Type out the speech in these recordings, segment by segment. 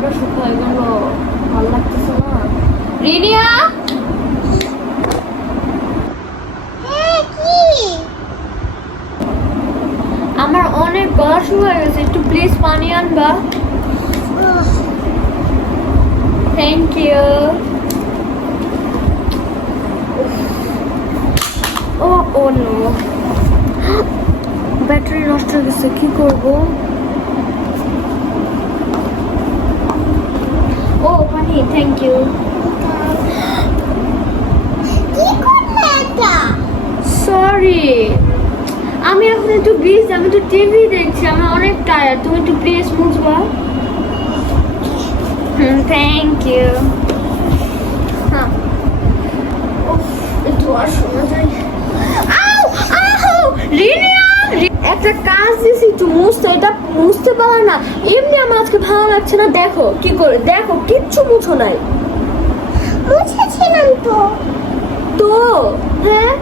জামাটা শুকায় গেল, ভালো লাগতেছে না। রিনিয়া, আমার অনেক গলা শুকিয়ে গেছে, একটু প্লিজ পানি আনবা। Thank you. Oh oh no, battery নষ্ট হয়ে গেছে, কি করব? ও পানি, থ্যাংক ইউ। সরি, আমি এখন একটু বিজি, আমি তো টিভি দেখছি, আমি অনেক টায়ার্ড। তুমি একটু প্লিজ মুছবা। Thank you. হ্যাঁ, একটু আর শোনা যায়। একটা কাজ দিছি, একটু মুছতে, এটা মুছতে পারো না? এমনি আমার আজকে ভালো লাগছে না। দেখো কি করে, দেখো কিচ্ছু মুছো নাই। মুছেছিলাম তো। তো হ্যাঁ,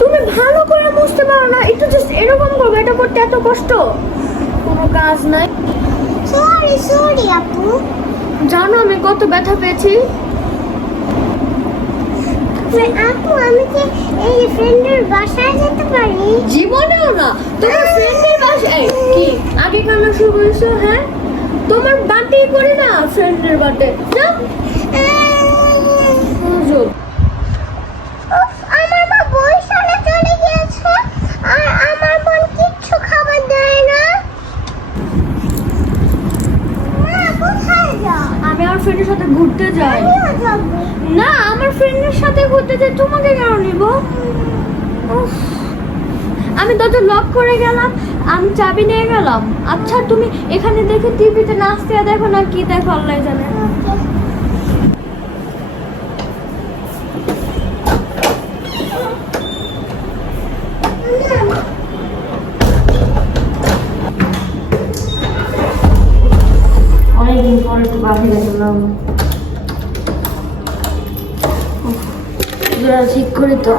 তুমি ভালো করে মুছতে পারো না? একটু জাস্ট এরকম করবে, এটা করতে এত কষ্ট? কোনো কাজ নাই। সরি সরি আপু। জানো আমি কত ব্যথা পেয়েছি? আপু আমি কি এই ফ্রেন্ডের বাসায় যেতে পারি? জীবনেও না। তোমার ফ্রেন্ডের বাসায় কি আগে কান্না শুরু করেছো? হ্যাঁ, তোমার বার্থডে করি না, ফ্রেন্ডের বার্থডে। যাও। আমার মা বরিশালে চলে গিয়েছে আর আমার বোন কিচ্ছু খাবার দেয় না। কোথায় যাও? আমি আমার ফ্রেন্ডের সাথে ঘুরতে যাই। আমিও যাবো। না, আমার ফ্রেন্ডের সাথে ঘুরতে যাই, তোমাকে কেন নিব? আমি দরজা লক করে গেলাম, আমি চাবি নিয়ে গেলাম। আচ্ছা তুমি এখানে দেখে টিভিতে নাচতে দেখো না কি দেখো, আল্লাহ জানে। অনেকদিন পরে একটু বাহিরে গেলাম, ঠিক করে তো।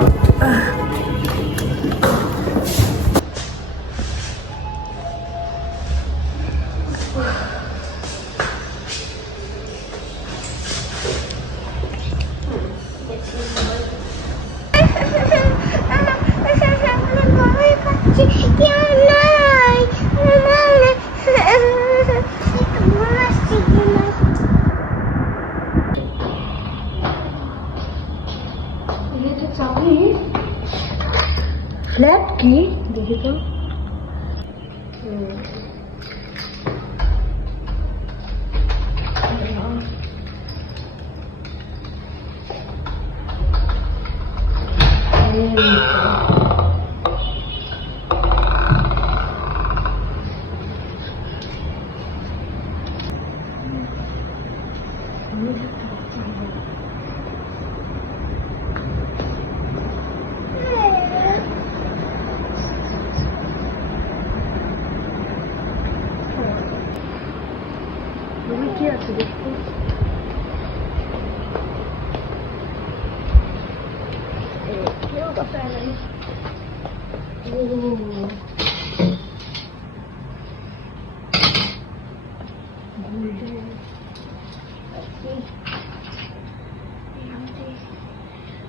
ফ্ল্যাট কি দেখি তো। কি আছে দেখো? কেউ কথা নাই।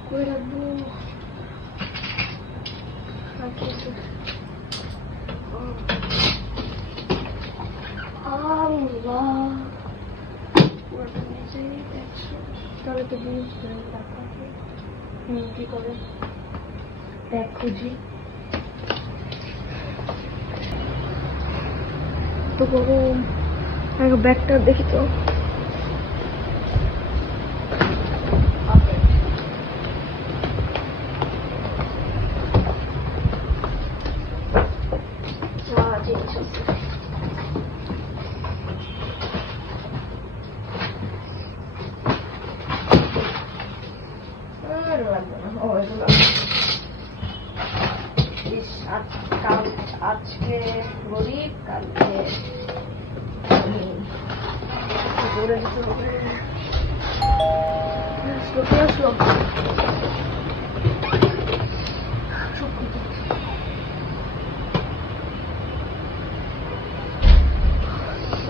কই রাখবো? আল্লাহ, তাহলে তো জিনিস কি করে ব্যাগ খুঁজি তো গরম। ব্যাগটা দেখি তো। জিনিস আছে। আজকে গরিব, কালকে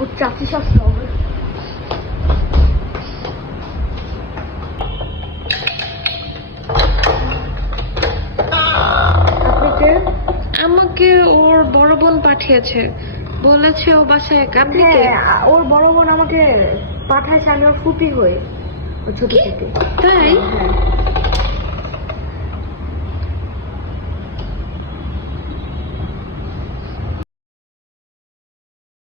ও চাচি শাস্তি হবে। পাঠিয়েছে, বলেছে ও বাসায় একা। আপনি কে? হ্যাঁ, ওর বড় বোন আমাকে পাঠাইছে, আমি ওর ফুপি হই, ও ছোট কি? থেকে। তাই? হ্যাঁ।